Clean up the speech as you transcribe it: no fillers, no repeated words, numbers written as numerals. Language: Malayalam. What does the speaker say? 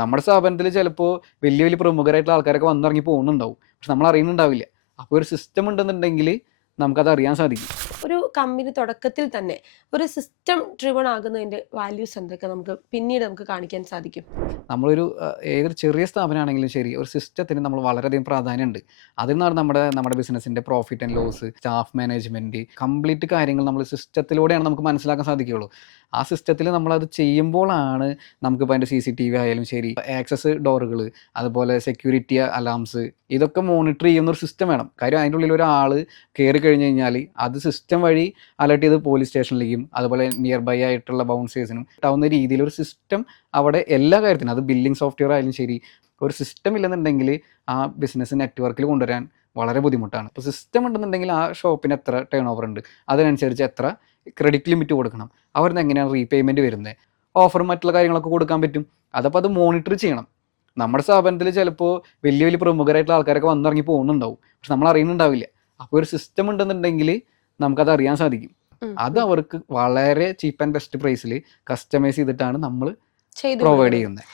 നമ്മുടെ സ്ഥാപനത്തിൽ ചിലപ്പോൾ വലിയ വലിയ പ്രമുഖരായിട്ടുള്ള ആൾക്കാരൊക്കെ വന്നിറങ്ങി പോകുന്നുണ്ടാവും, പക്ഷെ നമ്മൾ അറിയുന്നുണ്ടാവില്ല. അപ്പോൾ ഒരു സിസ്റ്റം ഉണ്ടെന്നുണ്ടെങ്കിൽ നമുക്കത് അറിയാൻ സാധിക്കും. ഒരു കമ്പനി തുടക്കത്തിൽ തന്നെ ഒരു സിസ്റ്റം ഡ്രിവൺ ആകുന്നതിന്റെ വാല്യൂസ് എന്തൊക്കെ പിന്നീട് നമുക്ക് കാണിക്കാൻ സാധിക്കും? നമ്മളൊരു ഏതൊരു ചെറിയ സ്ഥാപനമാണെങ്കിലും ശരി, ഒരു സിസ്റ്റത്തിന് നമ്മൾ വളരെയധികം പ്രാധാന്യമുണ്ട്. അതിൽ നിന്നാണ് നമ്മുടെ ബിസിനസ്സിൻ്റെ profit and loss, staff management, complete കാര്യങ്ങൾ നമ്മൾ സിസ്റ്റത്തിലൂടെയാണ് നമുക്ക് മനസ്സിലാക്കാൻ സാധിക്കുകയുള്ളൂ. ആ സിസ്റ്റത്തിൽ നമ്മളത് ചെയ്യുമ്പോഴാണ് നമുക്കിപ്പോൾ അതിൻ്റെ CCTV ആയാലും ശരി, ആക്സസ് ഡോറുകൾ, അതുപോലെ സെക്യൂരിറ്റി അലാംസ്, ഇതൊക്കെ മോണിറ്റർ ചെയ്യുന്ന ഒരു സിസ്റ്റം വേണം. കാര്യം അതിൻ്റെ ഉള്ളിൽ ഒരാൾ കയറി കഴിഞ്ഞ് കഴിഞ്ഞാൽ അത് സിസ്റ്റം വഴി അലർട്ട് ചെയ്ത് പോലീസ് സ്റ്റേഷനിലേക്കും അതുപോലെ നിയർ ബൈ ആയിട്ടുള്ള ബൗൺസേഴ്സിനും കിട്ടാവുന്ന രീതിയിൽ ഒരു സിസ്റ്റം അവിടെ എല്ലാ കാര്യത്തിനും, അത് ബില്ലിംഗ് സോഫ്റ്റ്വെയർ ആയാലും ശരി, ഒരു സിസ്റ്റം ഇല്ലെന്നുണ്ടെങ്കിൽ ആ ബിസിനസ് നെറ്റ്വർക്കിൽ കൊണ്ടുവരാൻ വളരെ ബുദ്ധിമുട്ടാണ്. ഇപ്പോൾ സിസ്റ്റം ഉണ്ടെന്നുണ്ടെങ്കിൽ ആ ഷോപ്പിന് എത്ര ടേൺ ഓവർ ഉണ്ട്, അതിനനുസരിച്ച് എത്ര ക്രെഡിറ്റ് ലിമിറ്റ് കൊടുക്കണം, അവരിന്ന് എങ്ങനെയാണ് റീപേയ്മെൻറ്റ് വരുന്നത്, ഓഫറും മറ്റുള്ള കാര്യങ്ങളൊക്കെ കൊടുക്കാൻ പറ്റും. അതപ്പോൾ അത് മോണിറ്റർ ചെയ്യണം. നമ്മുടെ സ്ഥാപനത്തിൽ ചിലപ്പോൾ വലിയ വലിയ പ്രമുഖരായിട്ടുള്ള ആൾക്കാരൊക്കെ വന്നിറങ്ങി പോകുന്നുണ്ടാവും, പക്ഷെ നമ്മൾ അറിയുന്നുണ്ടാവില്ല. അപ്പോൾ ഒരു സിസ്റ്റം ഉണ്ടെന്നുണ്ടെങ്കിൽ നമുക്കത് അറിയാൻ സാധിക്കും. അത് അവർക്ക് വളരെ ചീപ്പ് ആൻഡ് ബെസ്റ്റ് പ്രൈസിൽ കസ്റ്റമൈസ് ചെയ്തിട്ടാണ് നമ്മൾ പ്രൊവൈഡ് ചെയ്യുന്നത്.